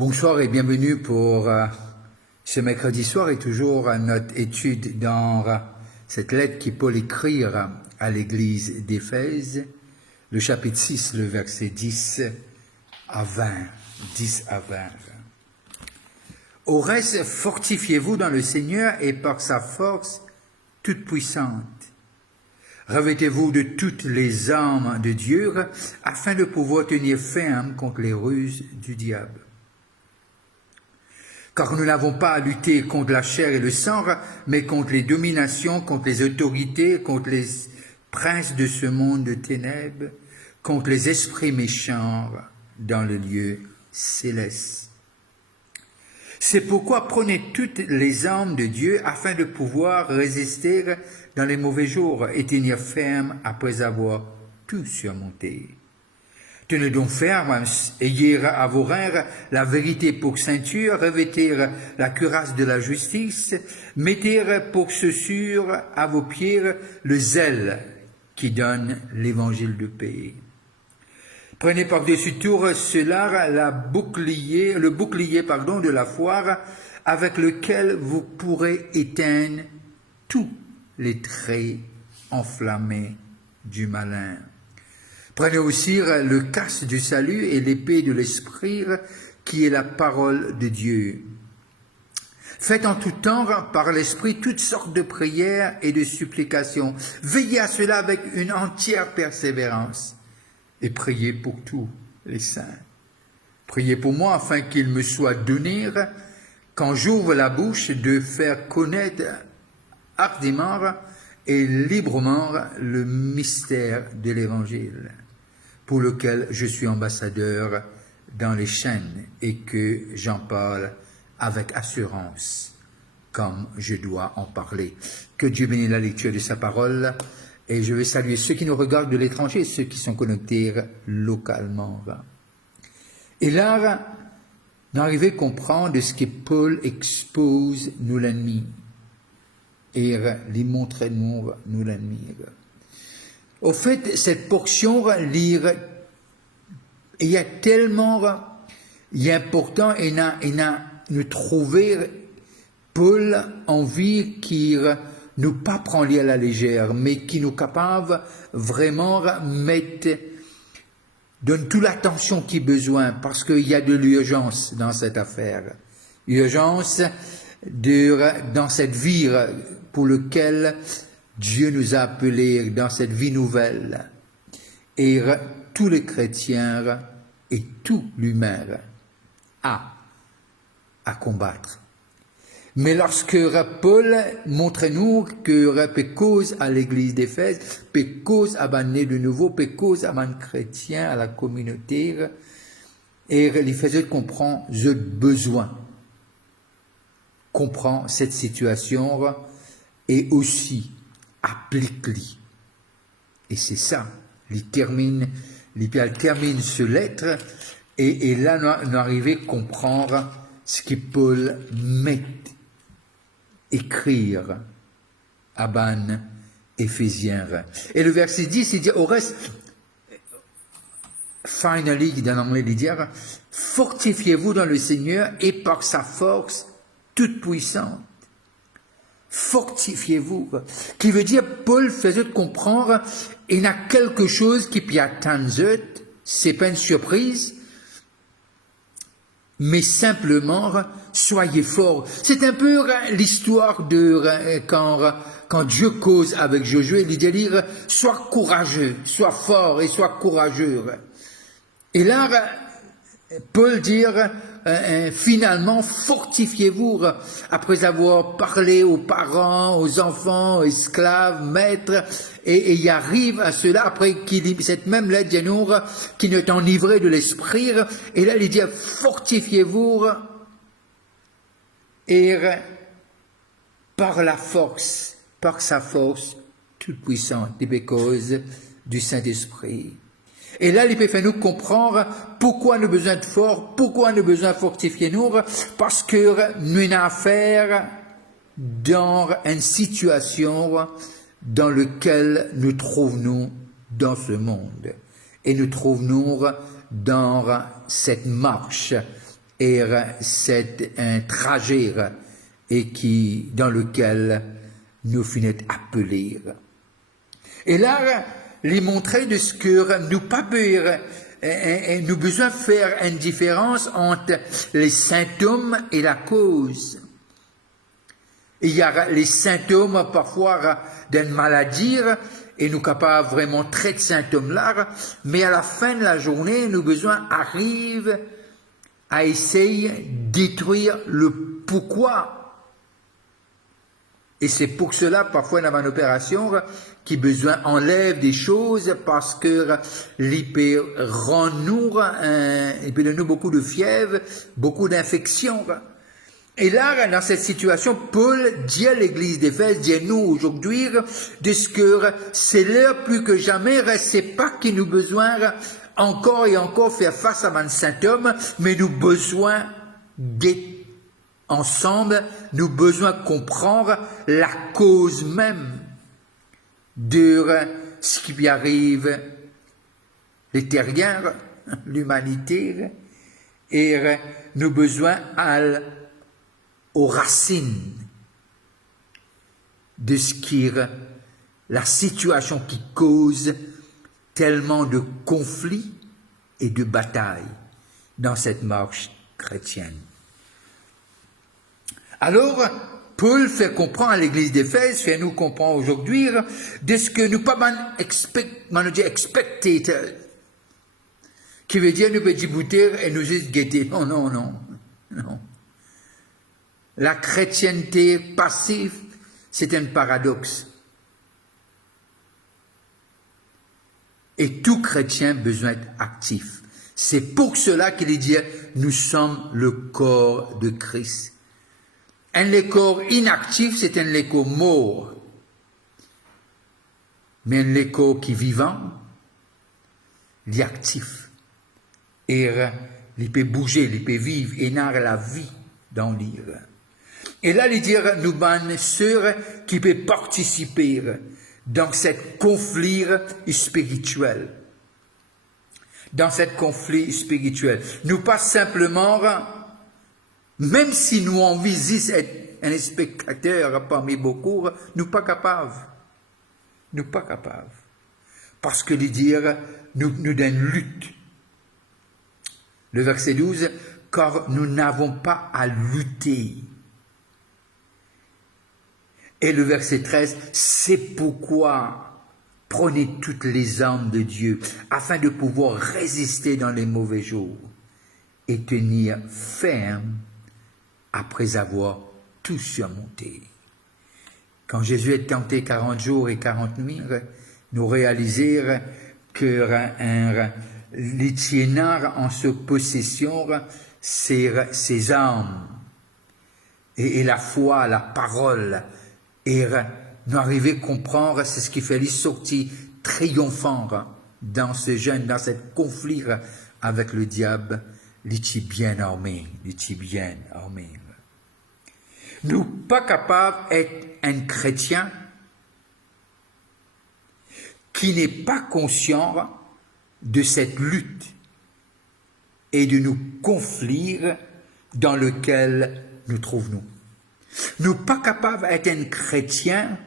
Bonsoir et bienvenue pour ce mercredi soir et toujours notre étude dans cette lettre qui Paul écrit à l'église d'Éphèse, le chapitre 6, le verset 10 à 20. 10 à 20. Au reste, fortifiez-vous dans le Seigneur et par sa force toute puissante. Revêtez-vous de toutes les armes de Dieu afin de pouvoir tenir ferme contre les ruses du diable. Car nous n'avons pas à lutter contre la chair et le sang, mais contre les dominations, contre les autorités, contre les princes de ce monde de ténèbres, contre les esprits méchants dans le lieu céleste. C'est pourquoi prenez toutes les armes de Dieu afin de pouvoir résister dans les mauvais jours et tenir ferme après avoir tout surmonté. Tenez donc ferme, ayez à vos reins la vérité pour ceinture, revêtez la cuirasse de la justice, mettez pour chaussure à vos pieds le zèle qui donne l'évangile de paix. Prenez par-dessus tout cela le bouclier de la foi, avec lequel vous pourrez éteindre tous les traits enflammés du malin. Prenez aussi le casque du salut et l'épée de l'esprit, qui est la parole de Dieu. Faites en tout temps par l'esprit toutes sortes de prières et de supplications. Veillez à cela avec une entière persévérance. Et priez pour tous les saints. Priez pour moi afin qu'il me soit donné, quand j'ouvre la bouche, de faire connaître hardiment et librement le mystère de l'Évangile, pour lequel je suis ambassadeur dans les chaînes et que j'en parle avec assurance, comme je dois en parler. Que Dieu bénisse la lecture de sa parole. Et je vais saluer ceux qui nous regardent de l'étranger et ceux qui sont connectés localement. Et là, nous arrivons à comprendre ce que Paul expose nous l'ennemi. Et lui montre nous l'ennemi. Au fait, cette portion, il y a tellement important et nous trouver Paul envie qu'il nous pas prendre à la légère, mais qui nous capable vraiment donne toute l'attention qu'il a besoin, parce qu'il y a de l'urgence dans cette affaire. Urgence dans cette vie pour laquelle Dieu nous a appelés, dans cette vie nouvelle. Et tous les chrétiens et tout l'humain a à combattre. Mais lorsque Paul montre-nous que peut cause à l'église d'Éphèse, peut cause à banner de nouveau, peut cause à ban chrétien, à la communauté, et il faisait comprendre le besoin, comprend cette situation et aussi applique-lui. Et c'est ça, il termine ce lettre et là nous arrivons à comprendre ce que Paul met écrire à ban Éphésiens. Et le verset 10, il dit, au reste, finally, dans l'anglais, il dit, fortifiez-vous dans le Seigneur et par sa force toute puissante. Fortifiez-vous. Qui veut dire, Paul faisait comprendre, il y a quelque chose qui peut attendre, c'est pas une surprise, mais simplement, soyez forts. C'est un peu l'histoire de quand Dieu cause avec Josué, il dit dire, sois courageux, sois fort et sois courageux. Et là, Paul dit, finalement, fortifiez-vous après avoir parlé aux parents, aux enfants, aux esclaves, maîtres, et il arrive à cela après qu'il dit cette même lettre qui nous est enivrée de l'esprit, et là il dit fortifiez-vous et par la force, par sa force toute puissante, des causes du Saint-Esprit. Et là, il peut faire nous comprendre pourquoi nous avons besoin de fort, pourquoi nous avons besoin de fortifier nous, parce que nous avons affaire dans une situation dans laquelle nous trouvons dans ce monde. Et nous trouvons dans cette marche c'est un trajet et dans lequel nous finissons appelés. Et là, les montrer de ce que nous pas peur, nous besoin faire une différence entre les symptômes et la cause. Il y a les symptômes parfois d'une maladie et nous capables vraiment traiter de symptômes là, mais à la fin de la journée, nous besoin arrive à essayer de détruire le pourquoi. Et c'est pour cela, parfois, dans une opération, qui besoin enlève des choses parce que l'IP rend nous, il peut donner beaucoup de fièvre, beaucoup d'infections. Et là, dans cette situation, Paul dit à l'église d'Éphèse, dit à nous aujourd'hui, de ce que c'est l'heure plus que jamais, c'est pas qu'il nous besoin encore et encore faire face à un symptôme, mais nous besoin d'être ensemble, nous besoin comprendre la cause même de ce qui arrive, les terriens, l'humanité, et nous besoin aux racines de ce qui est la situation qui cause tellement de conflits et de batailles dans cette marche chrétienne. Alors, Paul fait comprendre à l'église d'Éphèse, fait nous comprendre aujourd'hui, de ce que nous pas spectateurs, qui veut dire nous petit bouter et nous juste guetter. Non, non, non, non. La chrétienté passive, c'est un paradoxe. Et tout chrétien a besoin d'être actif. C'est pour cela qu'il dit, nous sommes le corps de Christ. Un corps inactif, c'est un corps mort. Mais un corps qui est vivant, il est actif. Et il peut bouger, il peut vivre, et il a la vie dans l'île. Et là, il dit, nous sommes sœurs qui peuvent participer dans cette conflit spirituel. Dans cette conflit spirituel. Nous pas simplement, même si nous en visite être un spectateur parmi beaucoup, nous pas capables. Nous pas capables. Parce que il dit, nous d'une lutte. Le verset 12, car nous n'avons pas à lutter. Et le verset 13, c'est pourquoi prenez toutes les armes de Dieu, afin de pouvoir résister dans les mauvais jours et tenir ferme après avoir tout surmonté. Quand Jésus est tenté 40 jours et 40 nuits, nous réalisons que l'itinéraire en sa possession, c'est ses armes, et la foi, la parole, et nous arrivons à comprendre, c'est ce qui fait les sorties triomphantes dans ce jeûne, dans cette conflit avec le diable, l'étiez bien armé, l'étiez bien armé. Nous pas capables d'être un chrétien qui n'est pas conscient de cette lutte et de nos conflits dans lesquels nous trouvons. Nous pas capables d'être un chrétien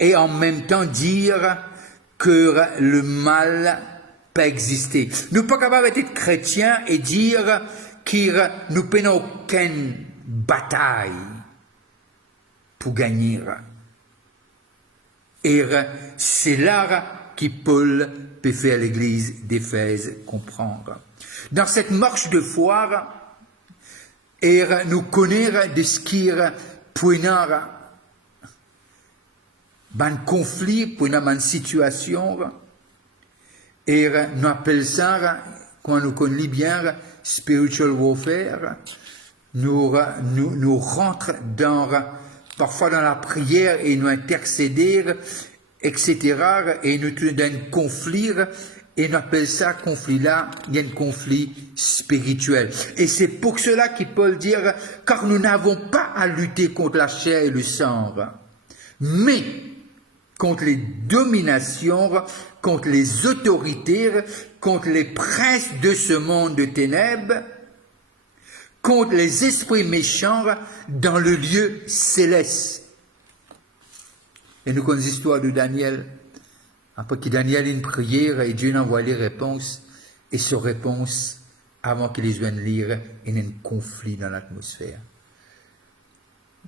et en même temps dire que le mal peut exister. Nous pas capables d'être chrétiens et dire que nous prenons aucune bataille pour gagner. Et c'est là que Paul peut faire l'église d'Éphèse comprendre. Dans cette marche de foi, et nous connaître de ce qui pour un conflit, pour une situation, et nous appelons ça, quand nous connaissons bien, spiritual warfare, nous rentrons parfois dans la prière et nous intercéder, etc., et nous tenons d'un conflit, et on appelle ça conflit-là, il y a un conflit spirituel. Et c'est pour cela qu'il peut dire, car nous n'avons pas à lutter contre la chair et le sang, mais contre les dominations, contre les autorités, contre les princes de ce monde de ténèbres, contre les esprits méchants dans le lieu céleste. Et nous connaissons l'histoire de Daniel. Après que Daniel ait une prière et Dieu envoie les réponses, et ces réponses, avant qu'il les vienne lire, il y a un conflit dans l'atmosphère.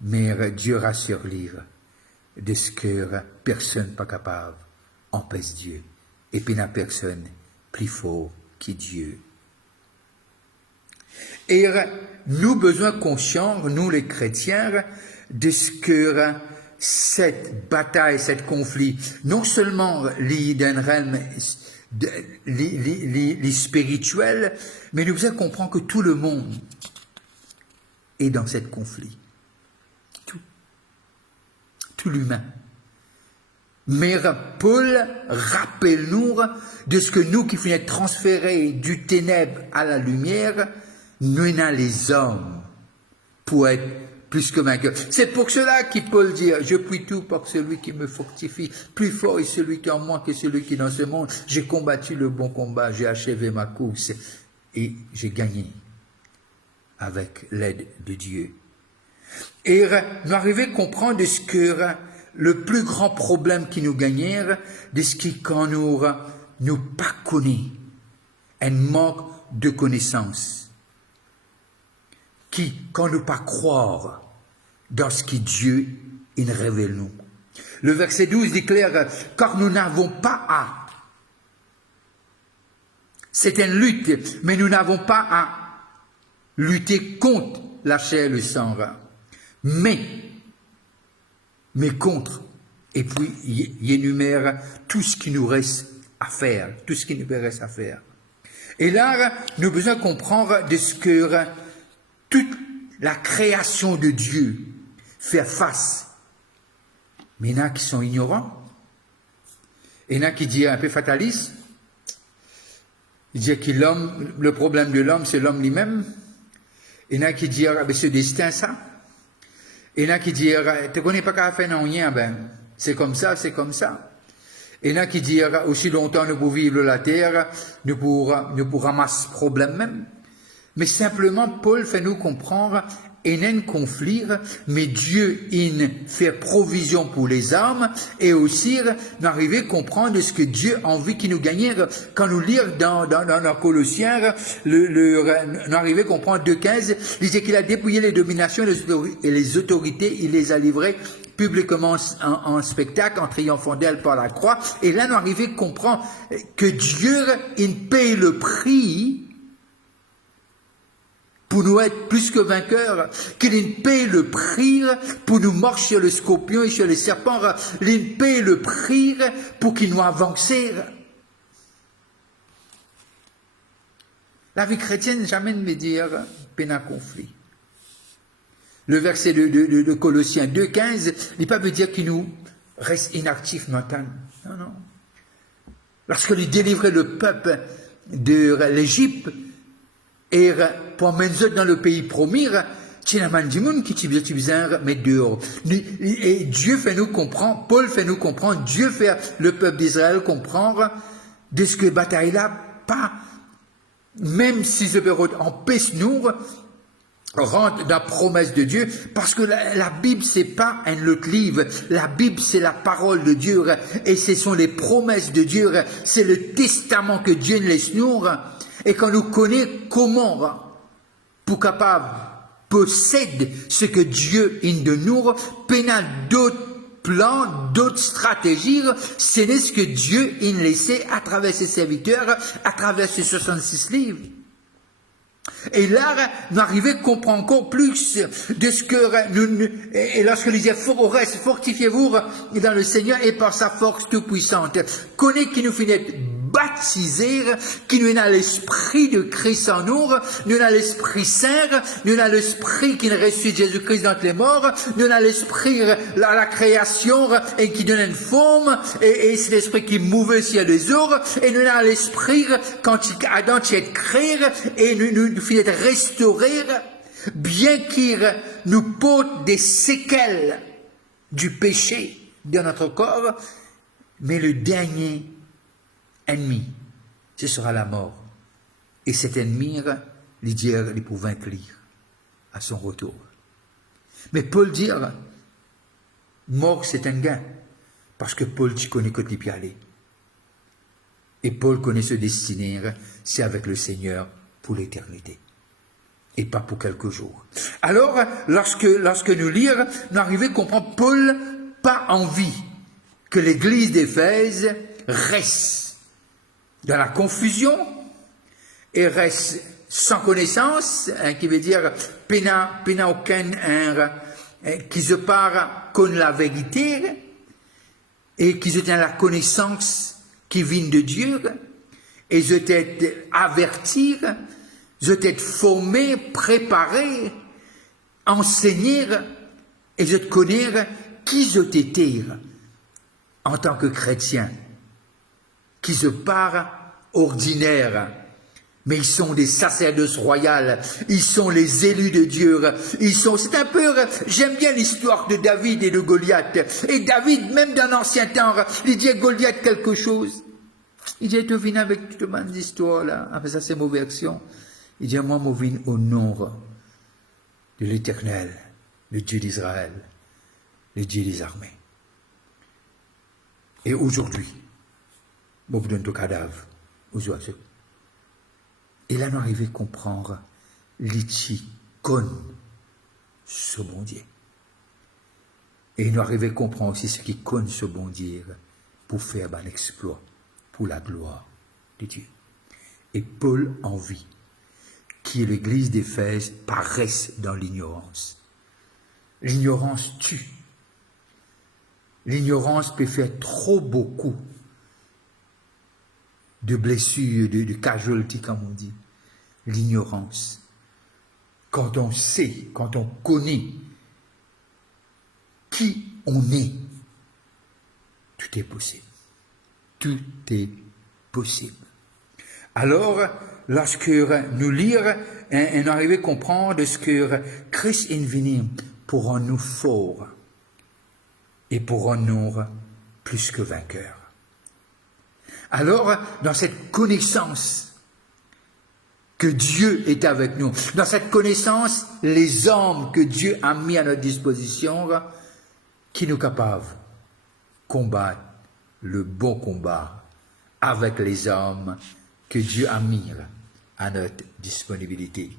Mais Dieu rassure lire de ce que personne n'est pas capable empêche Dieu. Et puis il n'y a personne plus fort que Dieu. Et nous besoin conscients, nous les chrétiens, de ce que cette bataille, cet conflit, non seulement lié d'un realm spirituel, mais nous besoin comprendre que tout le monde est dans ce conflit. Tout l'humain. Mais Paul rappelle-nous de ce que nous qui finissons transférer du ténèbre à la lumière, nous sommes les hommes pour être plus que vainqueurs. C'est pour cela qu'il Paul dit, je puis tout par celui qui me fortifie, plus fort est celui qui est en moi que celui qui est dans ce monde. J'ai combattu le bon combat, j'ai achevé ma course et j'ai gagné avec l'aide de Dieu. Et nous arrivons à comprendre de ce que le plus grand problème qui nous gagne, de ce qui quand nous pas connaît, un manque de connaissance, qui quand nous pas croire dans ce que Dieu il révèle nous. Le verset 12 déclare, car nous n'avons pas à, c'est une lutte, mais nous n'avons pas à lutter contre la chair et le sang, mais contre. Et puis, il énumère tout ce qui nous reste à faire, tout ce qui nous reste à faire. Et là, nous avons besoin de comprendre de ce que toute la création de Dieu fait face. Mais il y en a qui sont ignorants. Il y en a qui disent un peu fataliste. Il dit que l'homme, le problème de l'homme, c'est l'homme lui-même. Il y en a qui disent, ce destin, ça. Il y en a qui disent, tu ne connais pas qu'à faire non rien, ben, c'est comme ça, c'est comme ça. Il y en a qui disent, aussi longtemps nous pouvons vivre la terre, nous pourrons ramasser ce problème même. Mais simplement, Paul fait nous comprendre, il y a un conflit, mais Dieu, il fait provision pour les âmes, et aussi, nous arrivons à comprendre ce que Dieu a envie qu'il nous gagne. Quand nous lisons dans Colossiens, nous arrivons à comprendre 2,15, il dit qu'il a dépouillé les dominations et les autorités, il les a livrées publiquement en spectacle, en triomphant d'elle par la croix. Et là, nous arrivons à comprendre que Dieu, il paye le prix pour nous être plus que vainqueurs, qu'il paye le prix pour nous marcher sur le scorpion et sur les serpents, il paye le prix pour qu'il nous avance. La vie chrétienne, jamais ne me dire peine à conflit. Le verset de Colossiens 2,15, il ne peut pas dire qu'il nous reste inactifs maintenant. Non, non. Lorsque lui délivrait le peuple de l'Égypte, et pour mettre dans le pays promis, il y a du monde qui tu besoin mettre dehors. Et Dieu fait nous comprendre, Paul fait nous comprendre, Dieu fait le peuple d'Israël comprendre de ce que bataille là, pas, même si je veux empêcher nous, rentre dans la promesse de Dieu, parce que la Bible, c'est pas un autre livre. La Bible, c'est la parole de Dieu, et ce sont les promesses de Dieu, c'est le testament que Dieu nous laisse nous, et quand nous connaissons comment, pour capable, posséder ce que Dieu in de nous, pénal d'autres plans, d'autres stratégies, c'est ce que Dieu in laissé à travers ses serviteurs, à travers ses 66 livres. Et là, nous arrivons à comprendre encore plus de ce que nous, et lorsque nous disons, au reste, fortifiez-vous dans le Seigneur et par sa force toute puissante. Connaissez qui nous finit baptisé, qui nous a l'esprit de Christ en nous, nous a l'esprit saint, nous a l'esprit qui nous ressuscite Jésus-Christ d'entre les morts, nous a l'esprit la création et qui donne une forme, et c'est l'esprit qui mouve sur les eaux, et nous a l'esprit quand Adam est créé, et nous finit de restaurer, bien qu'il nous porte des séquelles du péché dans notre corps, mais le dernier ennemi, ce sera la mort. Et cet ennemi, il pour vaincre. à son retour. Mais Paul dit, mort c'est un gain, parce que Paul tu connais que tu y aller. Et Paul connaît ce destiné, c'est avec le Seigneur pour l'éternité, et pas pour quelques jours. Alors, lorsque nous lisons, nous arrivons à comprendre Paul pas envie que l'église d'Éphèse reste dans la confusion et reste sans connaissance, qui veut dire pena aucun qui se part con la vérité et qui se tient la connaissance qui vient de Dieu, et je t'ai avertir, je t'ai formé, préparé, enseigner, et je te connais qui je t'étais en tant que chrétien, qui se part ordinaire, mais ils sont des sacerdoces royales, ils sont les élus de Dieu, c'est un peu, j'aime bien l'histoire de David et de Goliath, et David, même dans l'ancien temps, il dit à Goliath quelque chose, il dit, tu viens avec toute une histoire là, après ça c'est mauvaise action, il dit, moi, je viens au nom de l'Éternel, le Dieu d'Israël, le Dieu des armées. Et aujourd'hui, je vous donne ton cadavre aux oiseaux. Et là, nous arrivons à comprendre l'Ichi con ce bon Dieu. Et nous arrivons à comprendre aussi ce qui conne ce bon Dieu pour faire un exploit, pour la gloire de Dieu. Et Paul envie que l'église d'Éphèse paraisse dans l'ignorance. L'ignorance tue. L'ignorance peut faire trop beaucoup de blessures, de casualties, comme on dit. L'ignorance. Quand on sait, quand on connaît qui on est, tout est possible. Tout est possible. Alors, lorsque nous lisons, on arrive à comprendre ce que Christ est venu pour rendre nous forts et pour rendre nous plus que vainqueurs. Alors, dans cette connaissance que Dieu est avec nous, dans cette connaissance, les hommes que Dieu a mis à notre disposition, qui nous capables de combattre le bon combat avec les hommes que Dieu a mis à notre disponibilité.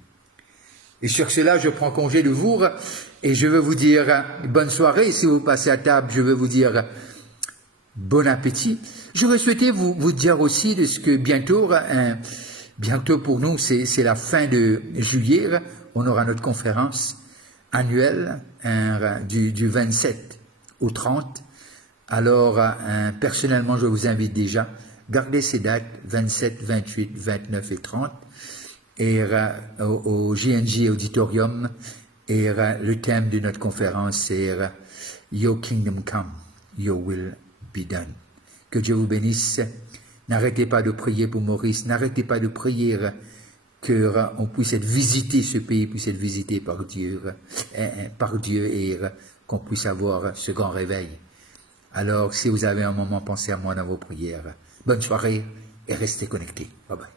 Et sur cela, je prends congé de vous et je veux vous dire bonne soirée. Si vous passez à table, je veux vous dire bon appétit. Je veux souhaiter vous dire aussi de ce que bientôt pour nous, c'est la fin de juillet, on aura notre conférence annuelle du 27 au 30. Alors, personnellement, je vous invite déjà, gardez ces dates, 27, 28, 29 et 30, et au JNJ Auditorium, et le thème de notre conférence, c'est Your Kingdom Come, Your Will Be Done. Que Dieu vous bénisse. N'arrêtez pas de prier pour Maurice, n'arrêtez pas de prier qu'on puisse être visité, ce pays puisse être visité par Dieu et qu'on puisse avoir ce grand réveil. Alors, si vous avez un moment, pensez à moi dans vos prières. Bonne soirée et restez connectés. Bye bye.